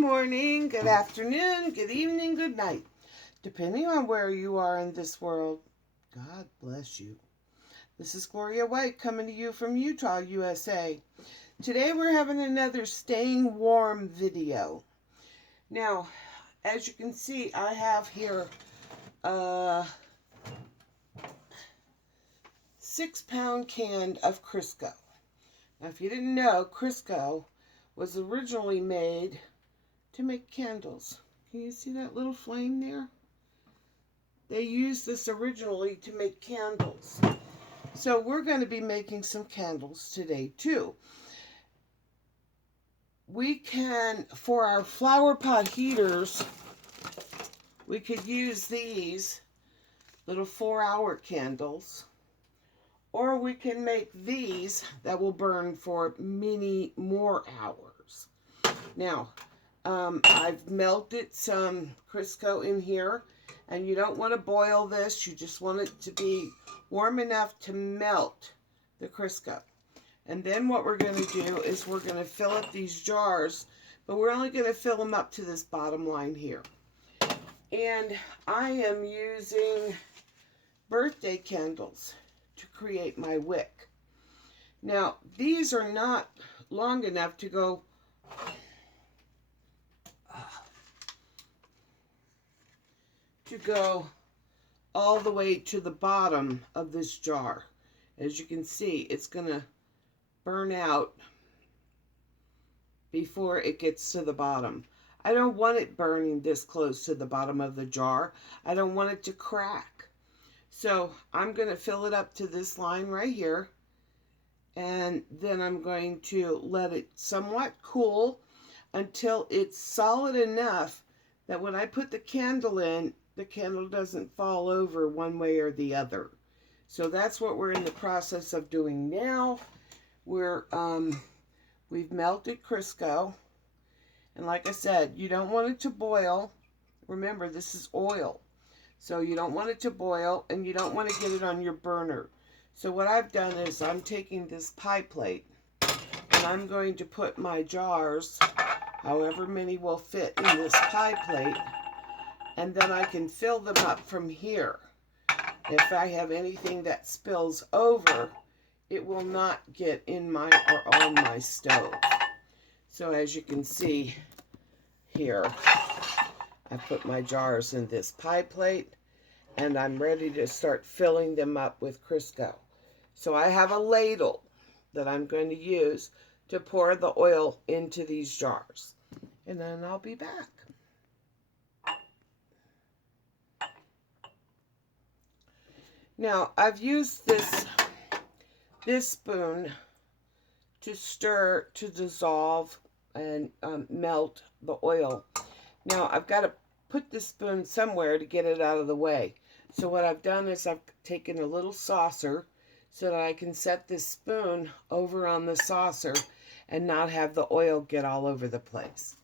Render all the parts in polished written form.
morning, good afternoon, good evening, good night. Depending on where you are in this world, God bless you. This is Gloria White coming to you from Utah, USA. Today we're having another staying warm video. Now, as you can see, I have here a 6-pound can of Crisco. Now, if you didn't know, Crisco was originally made to make candles. Can you see that little flame there? They used this originally to make candles. So we're going to be making some candles today too. We can, for our flower pot heaters, we could use these little 4-hour candles. Or we can make these that will burn for many more hours. Now, I've melted some Crisco in here, and you don't want to boil this. You just want it to be warm enough to melt the Crisco. And then what we're going to do is we're going to fill up these jars, but we're only going to fill them up to this bottom line here. And I am using birthday candles to create my wick. Now, these are not long enough to go all the way to the bottom of this jar. As you can see, it's going to burn out before it gets to the bottom. I don't want it burning this close to the bottom of the jar. I don't want it to crack. So I'm going to fill it up to this line right here, and then I'm going to let it somewhat cool until it's solid enough that when I put the candle in, the candle doesn't fall over one way or the other. So that's what we're in the process of doing now. We've melted Crisco, and like I said, you don't want it to boil. Remember, this is oil. So you don't want it to boil, and you don't want to get it on your burner. So what I've done is I'm taking this pie plate, and I'm going to put my jars, however many will fit in this pie plate, and then I can fill them up from here. If I have anything that spills over, it will not get in my or on my stove. So as you can see here, I put my jars in this pie plate, and I'm ready to start filling them up with Crisco. So I have a ladle that I'm going to use to pour the oil into these jars. And then I'll be back. Now, I've used this spoon to stir, to dissolve, and melt the oil. Now, I've got to put this spoon somewhere to get it out of the way. So what I've done is I've taken a little saucer so that I can set this spoon over on the saucer and not have the oil get all over the place.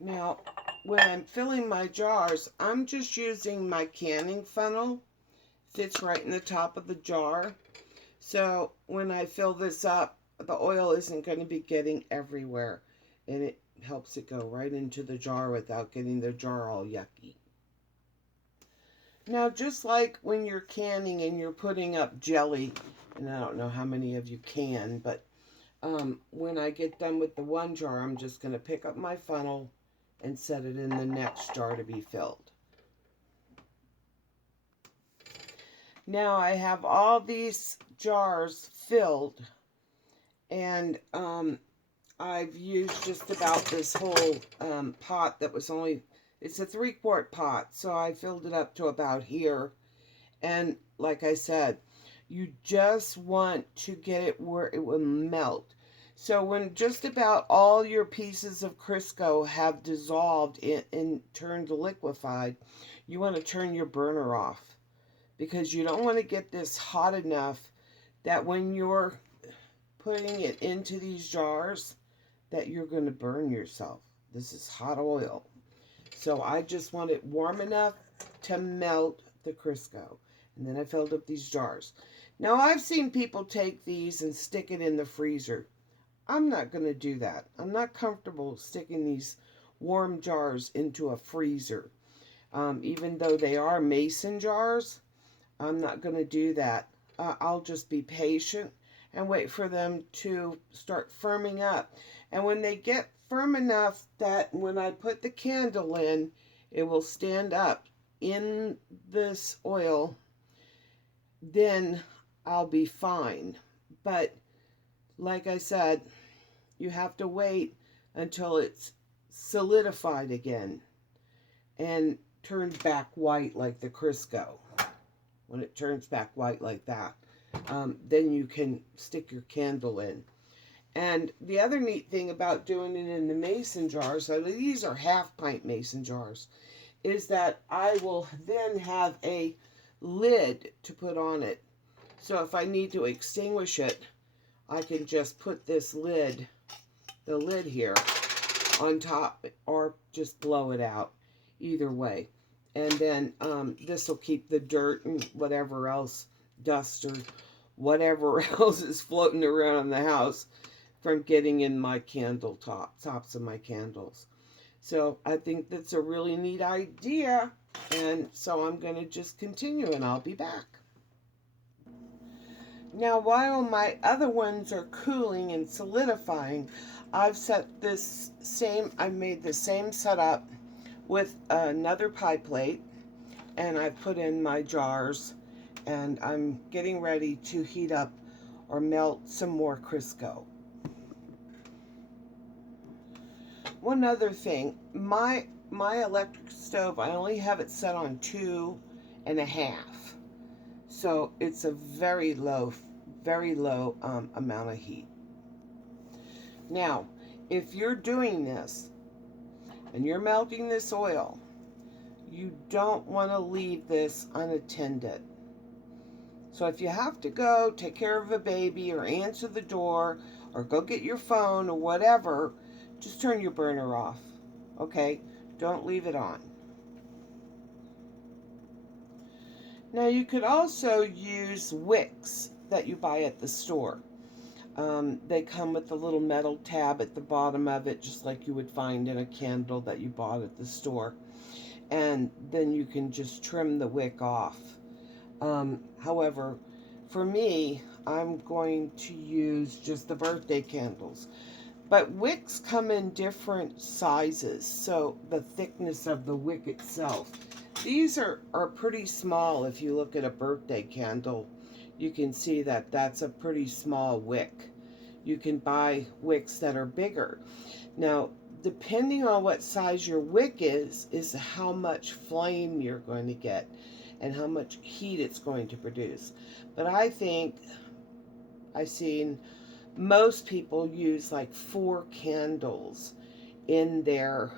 Now, when I'm filling my jars, I'm just using my canning funnel. Fits right in the top of the jar. So when I fill this up, the oil isn't going to be getting everywhere, and it helps it go right into the jar without getting the jar all yucky. Now, just like when you're canning and you're putting up jelly, and I don't know how many of you can, but when I get done with the one jar, I'm just going to pick up my funnel and set it in the next jar to be filled. Now I have all these jars filled, and I've used just about this whole pot that was only, it's a 3-quart pot, so I filled it up to about here. And like I said, you just want to get it where it will melt. So when just about all your pieces of Crisco have dissolved and turned liquefied, you want to turn your burner off, because you don't want to get this hot enough that when you're putting it into these jars that you're going to burn yourself. This is hot oil. So I just want it warm enough to melt the Crisco. And then I filled up these jars. Now, I've seen people take these and stick it in the freezer. I'm not going to do that. I'm not comfortable sticking these warm jars into a freezer. Even though they are mason jars, I'm not going to do that. I'll just be patient and wait for them to start firming up. And when they get firm enough that when I put the candle in, it will stand up in this oil, then I'll be fine. But like I said, you have to wait until it's solidified again and turns back white like the Crisco. When it turns back white like that, then you can stick your candle in. And the other neat thing about doing it in the mason jars, so these are half-pint mason jars, is that I will then have a lid to put on it. So if I need to extinguish it, I can just put this lid, the lid here, on top, or just blow it out. Either way. And then this will keep the dirt and whatever else, dust or whatever else is floating around in the house from getting in my candle tops of my candles. So I think that's a really neat idea. And so I'm going to just continue and I'll be back. Now while my other ones are cooling and solidifying, I've made the same setup with another pie plate, and I put in my jars, and I'm getting ready to heat up or melt some more Crisco. One other thing, my electric stove, I only have it set on 2.5, so it's a very low amount of heat. Now, if you're doing this and you're melting this oil, you don't want to leave this unattended. So if you have to go take care of a baby or answer the door or go get your phone or whatever, just turn your burner off, okay? Don't leave it on. Now you could also use wicks that you buy at the store. They come with a little metal tab at the bottom of it, just like you would find in a candle that you bought at the store. And then you can just trim the wick off. However, for me, I'm going to use just the birthday candles. But wicks come in different sizes, so the thickness of the wick itself. These are pretty small. If you look at a birthday candle, you can see that that's a pretty small wick. You can buy wicks that are bigger. Now, depending on what size your wick is how much flame you're going to get and how much heat it's going to produce. But I think I've seen most people use like 4 candles in their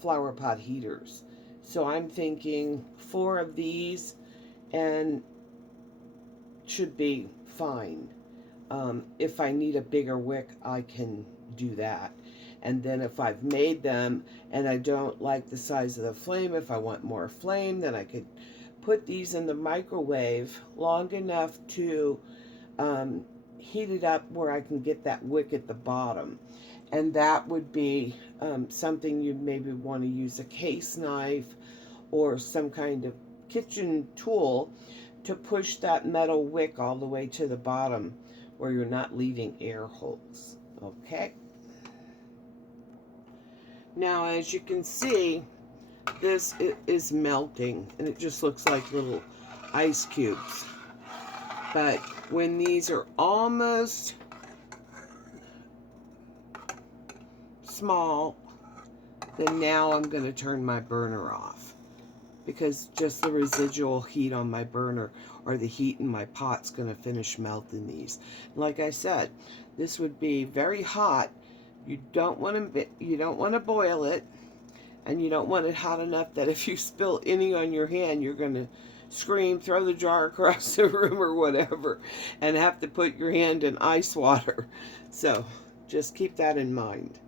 flower pot heaters. So I'm thinking 4 of these and should be fine. If I need a bigger wick, I can do that. And then if I've made them and I don't like the size of the flame, if I want more flame, then I could put these in the microwave long enough to heat it up where I can get that wick at the bottom. And that would be something you'd maybe want to use a case knife or some kind of kitchen tool to push that metal wick all the way to the bottom where you're not leaving air holes. Okay? Now, as you can see, this is melting, and it just looks like little ice cubes. But when these are almost small, then now I'm going to turn my burner off, because just the residual heat on my burner or the heat in my pot's going to finish melting these. Like I said, this would be very hot. You don't want to boil it, and you don't want it hot enough that if you spill any on your hand, you're going to scream, throw the jar across the room or whatever, and have to put your hand in ice water. So just keep that in mind.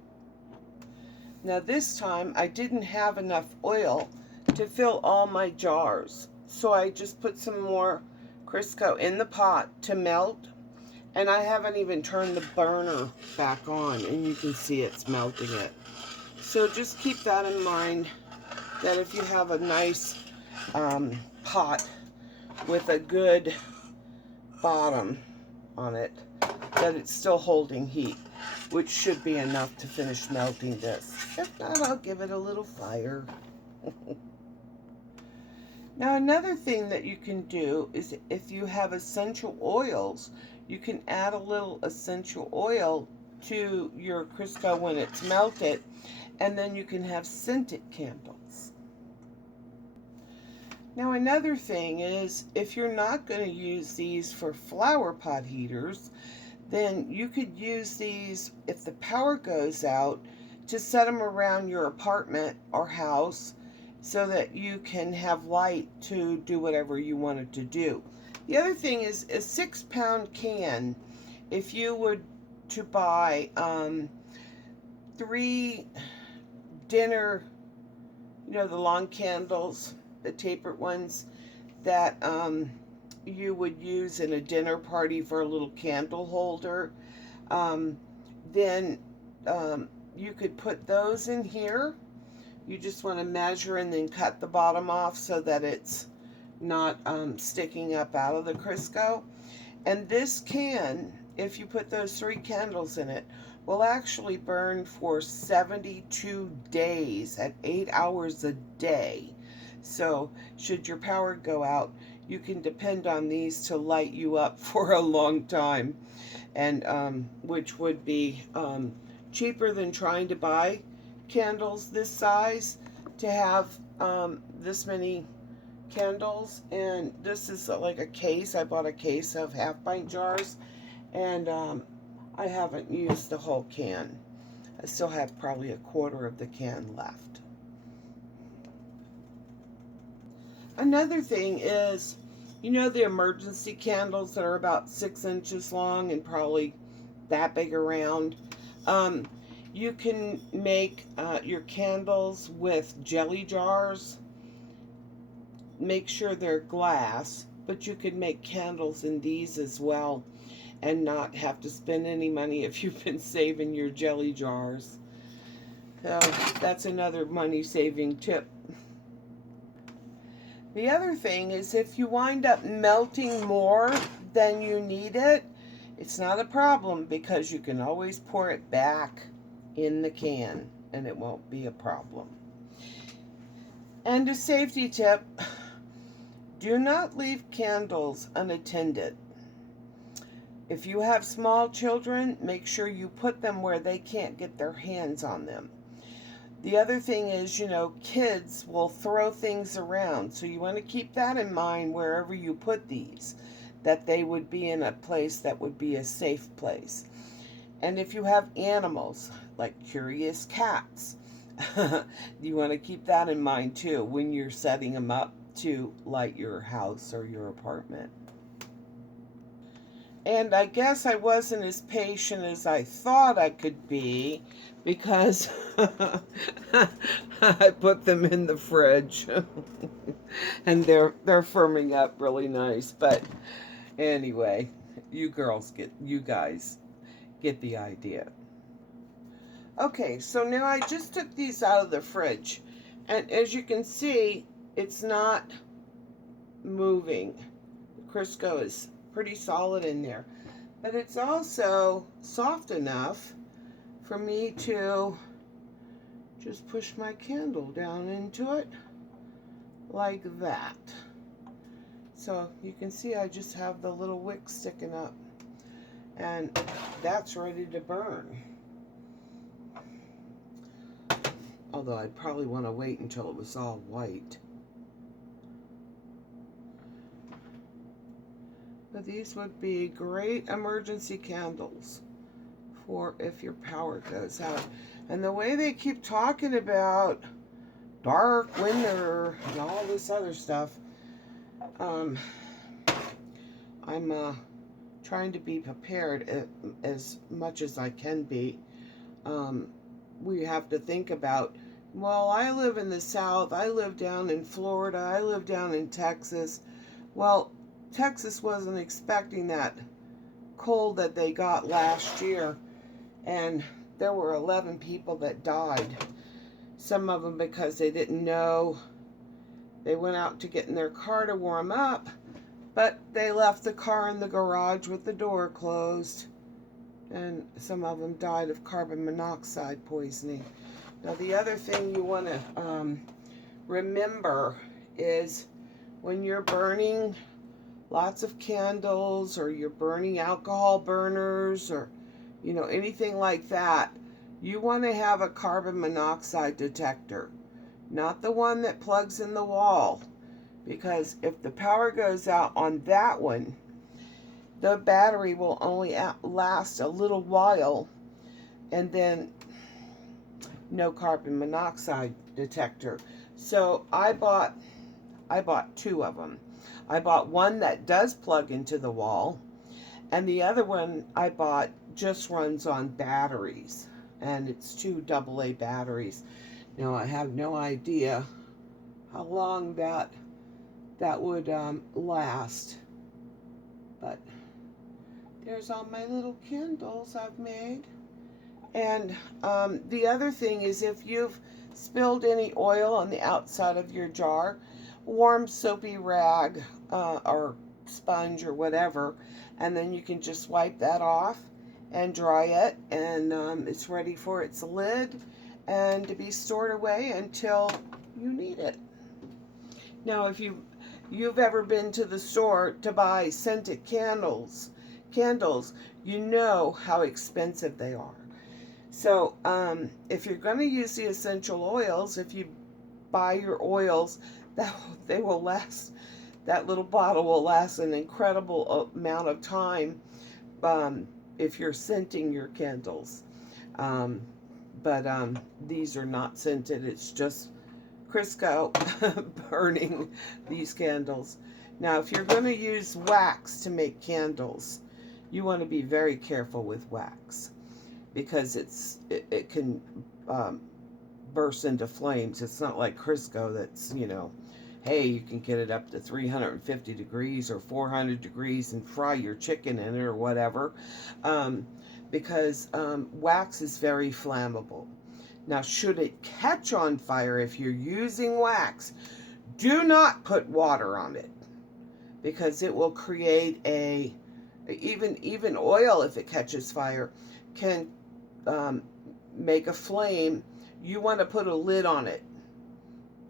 Now this time I didn't have enough oil to fill all my jars, so I just put some more Crisco in the pot to melt, And I haven't even turned the burner back on, and you can see it's melting it. So just keep that in mind, that if you have a nice pot with a good bottom on it, that it's still holding heat, which should be enough to finish melting this. If not, I'll give it a little fire. Now, another thing that you can do is if you have essential oils, you can add a little essential oil to your Crisco when it's melted, and then you can have scented candles. Now, another thing is if you're not going to use these for flower pot heaters, then you could use these, if the power goes out, to set them around your apartment or house so that you can have light to do whatever you wanted to do. The other thing is a 6-pound can. If you were to buy 3 dinner, the long candles, the tapered ones that you would use in a dinner party for a little candle holder, then you could put those in here. You just want to measure and then cut the bottom off so that it's not sticking up out of the Crisco. And this can, if you put those 3 candles in it, will actually burn for 72 days at 8 hours a day. So should your power go out, you can depend on these to light you up for a long time, and which would be cheaper than trying to buy candles this size to have this many candles. And this is like a case. I bought a case of half-pint jars, and I haven't used the whole can. I still have probably a quarter of the can left. Another thing is, the emergency candles that are about 6 inches long and probably that big around. You can make your candles with jelly jars. Make sure they're glass, but you can make candles in these as well and not have to spend any money if you've been saving your jelly jars. So that's another money-saving tip. The other thing is if you wind up melting more than you need it, it's not a problem because you can always pour it back in the can and it won't be a problem. And a safety tip, do not leave candles unattended. If you have small children, make sure you put them where they can't get their hands on them. The other thing is, kids will throw things around, so you want to keep that in mind wherever you put these, that they would be in a place that would be a safe place. And if you have animals, like curious cats, you want to keep that in mind too when you're setting them up to light your house or your apartment. And I guess I wasn't as patient as I thought I could be because I put them in the fridge and they're firming up really nice. But anyway, you guys get the idea. Okay, so now I just took these out of the fridge, and as you can see, it's not moving. The Crisco is pretty solid in there, but it's also soft enough for me to just push my candle down into it like that. So you can see I just have the little wick sticking up, and that's ready to burn. Although I'd probably want to wait until it was all white. But these would be great emergency candles for if your power goes out. And the way they keep talking about dark winter and all this other stuff, I'm trying to be prepared as much as I can be. We have to think about, well, I live in the South, I live down in Florida, I live down in Texas. Well, Texas wasn't expecting that cold that they got last year, and there were 11 people that died. Some of them because they didn't know. They went out to get in their car to warm up, but they left the car in the garage with the door closed. And some of them died of carbon monoxide poisoning. Now, the other thing you want to remember is when you're burning lots of candles, or you're burning alcohol burners, or anything like that, you want to have a carbon monoxide detector, not the one that plugs in the wall, because if the power goes out on that one, the battery will only last a little while, and then no carbon monoxide detector. So I bought 2 of them. I bought one that does plug into the wall, and the other one I bought just runs on batteries, and it's 2 AA batteries. Now, I have no idea how long that would last, but there's all my little candles I've made. And the other thing is, if you've spilled any oil on the outside of your jar, warm soapy rag or sponge or whatever, and then you can just wipe that off and dry it, and it's ready for its lid and to be stored away until you need it. Now, if you've ever been to the store to buy scented candles, you know how expensive they are. So if you're going to use the essential oils, if you buy your oils, they will last. That little bottle will last an incredible amount of time if you're scenting your candles. But these are not scented. It's just Crisco burning these candles. Now, if you're going to use wax to make candles, you want to be very careful with wax, because it can burst into flames. It's not like Crisco that's, hey, you can get it up to 350 degrees or 400 degrees and fry your chicken in it or whatever, because wax is very flammable. Now, should it catch on fire, if you're using wax, do not put water on it, because it will create even oil, if it catches fire, can make a flame. You want to put a lid on it.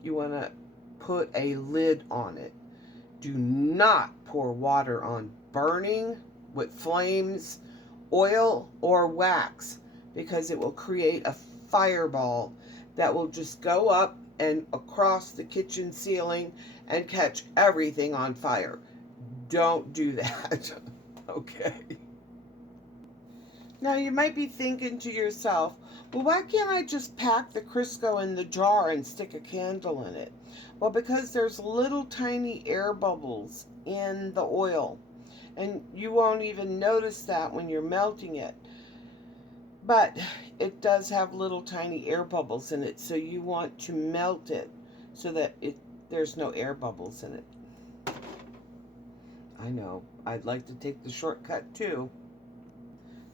You want to put a lid on it. Do not pour water on burning with flames, oil, or wax, because it will create a fireball that will just go up and across the kitchen ceiling and catch everything on fire. Don't do that. Okay. Now, you might be thinking to yourself, well, why can't I just pack the Crisco in the jar and stick a candle in it? Well, because there's little tiny air bubbles in the oil, and you won't even notice that when you're melting it. But it does have little tiny air bubbles in it, so you want to melt it so that there's no air bubbles in it. I know, I'd like to take the shortcut too.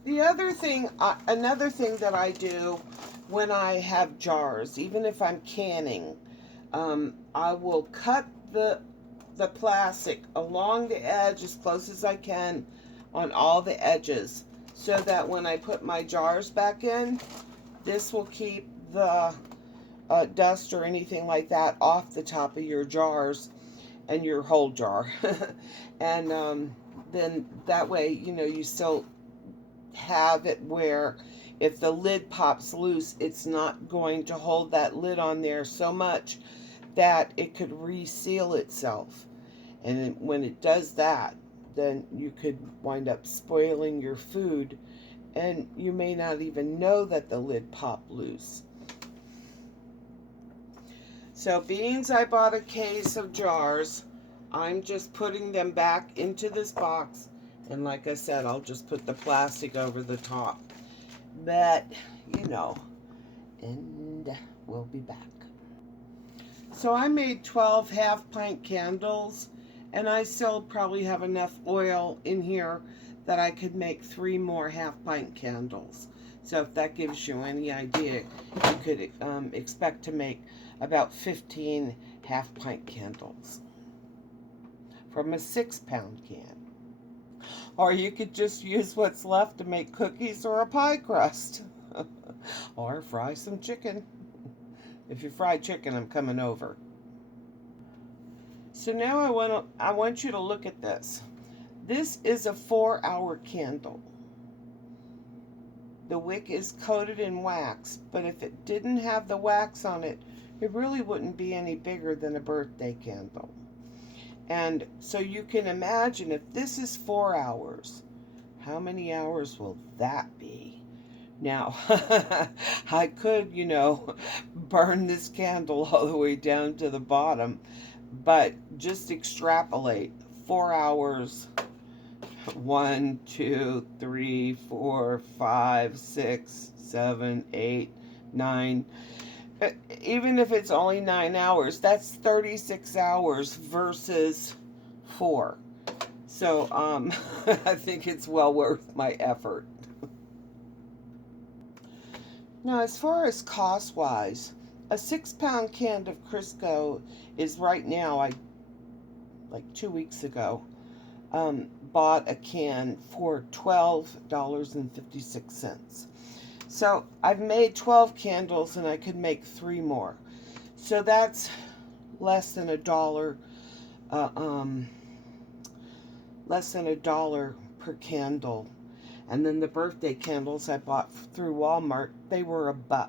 The other thing, another thing that I do when I have jars, even if I'm canning, I will cut the plastic along the edge as close as I can on all the edges, so that when I put my jars back in, this will keep the dust or anything like that off the top of your jars and your whole jar. And then that way, you still have it where if the lid pops loose, it's not going to hold that lid on there so much that it could reseal itself. And when it does that, then you could wind up spoiling your food, and you may not even know that the lid popped loose. So being I bought a case of jars, I'm just putting them back into this box, and like I said, I'll just put the plastic over the top. But, and we'll be back. So I made 12 half-pint candles, and I still probably have enough oil in here that I could make 3 more half-pint candles. So if that gives you any idea, you could expect to make about 15 half-pint candles from a 6-pound can. Or you could just use what's left to make cookies or a pie crust. Or fry some chicken. If you fry chicken, I'm coming over. So now I want you to look at this. This is a 4-hour candle. The wick is coated in wax, but if it didn't have the wax on it, it really wouldn't be any bigger than a birthday candle. And so you can imagine if this is 4 hours, how many hours will that be? Now, I could, burn this candle all the way down to the bottom, but just extrapolate 4 hours. 1, 2, 3, 4, 5, 6, 7, 8, 9. Even if it's only 9 hours, that's 36 hours versus 4. So, I think it's well worth my effort. Now, as far as cost-wise, a 6-pound can of Crisco is right now, like 2 weeks ago, bought a can for $12.56. So I've made 12 candles and I could make 3 more. So that's less than $1, less than $1 per candle. And then the birthday candles I bought through Walmart, they were $1.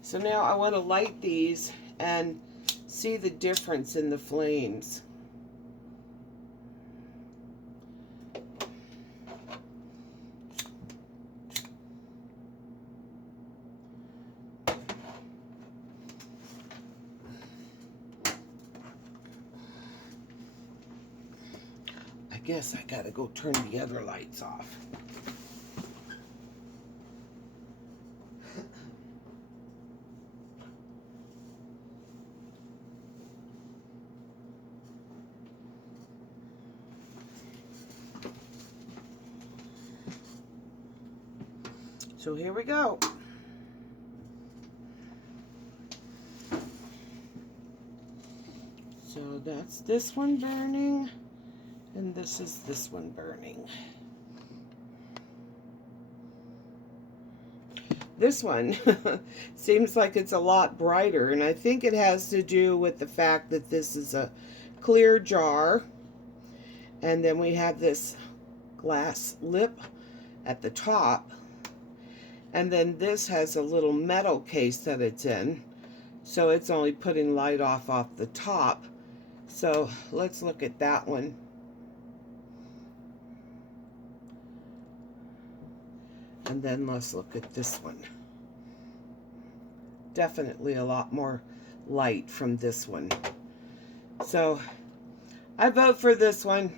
So now I want to light these and see the difference in the flames. I guess I gotta go turn the other lights off. So here we go. So that's this one burning, and this is this one burning. This one seems like it's a lot brighter, and I think it has to do with the fact that this is a clear jar, and then we have this glass lip at the top, and then this has a little metal case that it's in, so it's only putting light off the top. So let's look at that one. And then let's look at this one. Definitely a lot more light from this one. So I vote for this one.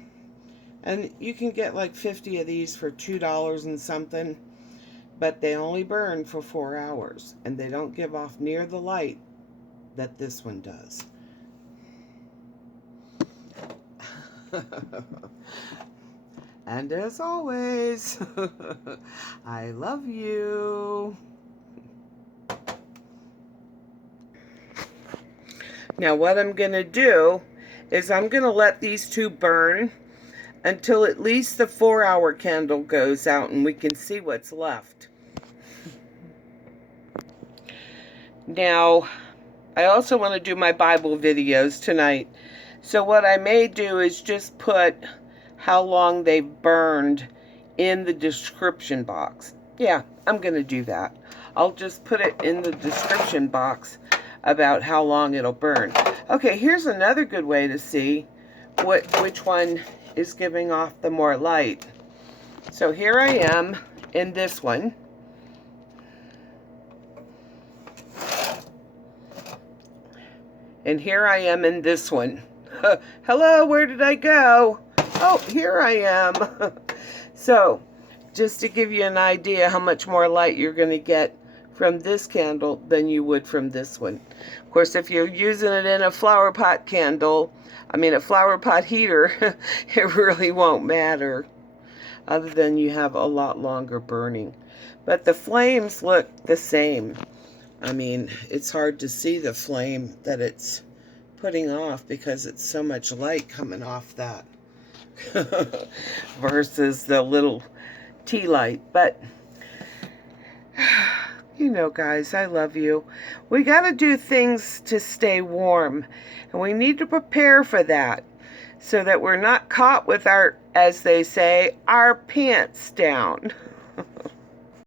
And you can get like 50 of these for $2 and something. But they only burn for 4 hours. And they don't give off near the light that this one does. And as always, I love you. Now what I'm going to do is I'm going to let these two burn until at least the 4-hour candle goes out and we can see what's left. Now, I also want to do my Bible videos tonight. So what I may do is just put how long they've burned in the description box. Yeah, I'm going to do that. I'll just put it in the description box about how long it'll burn. Okay, here's another good way to see which one is giving off the more light. So here I am in this one. And here I am in this one. Hello, where did I go? Oh, here I am. So, just to give you an idea how much more light you're going to get from this candle than you would from this one. Of course, if you're using it in a flower pot candle, a flower pot heater, it really won't matter. other than you have a lot longer burning. But the flames look the same. I mean, it's hard to see the flame that it's putting off because it's so much light coming off that versus the little tea light. But you know, guys, I love you. We got to do things to stay warm, and we need to prepare for that so that we're not caught with our, as they say, our pants down.